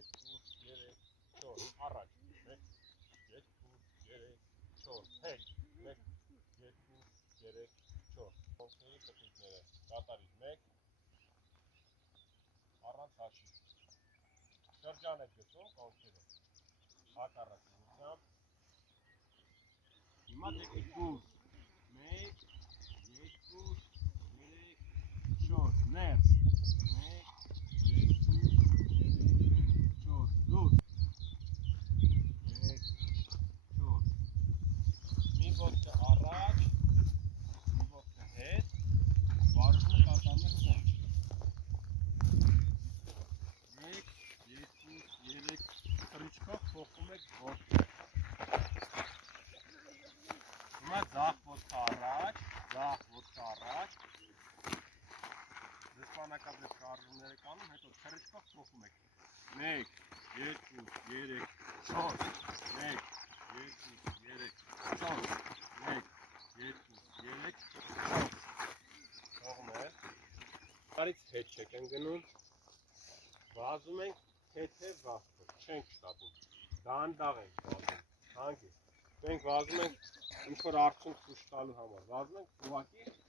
4 առաջ 1 2 3 4 հետ 1 2 3 4 կողքերի պտույտները կատարիր 1 առանց հաշի շրջան եք գցում կողքերը հակառակ ուղղությամբ հիմա դեպի դուրս 1 2 3 4 ներս 1 2 3 4 դուրս 1 4 մի ոտքը առաջ մի ոտքը հետ վարումը կատարում եք կողք 1 2 3 թռիչքով փոխում եք ոտքը հիմա ձախ ոտքը առաջ դեսպանակաբետ շարժումներ եք անում, հետո թռիչքով փոխում եք 1 2 3 4 1 2 3 4 1 2 3 4 թողում ենք տարից հետ չեք ընկնում վազում ենք թեթև վազքով չենք շտապում դանդաղ ենք վազում հանգիստ մենք վազում ենք ինչ-որ արդյունք ցույց տալու համար վազում ենք ուղղակի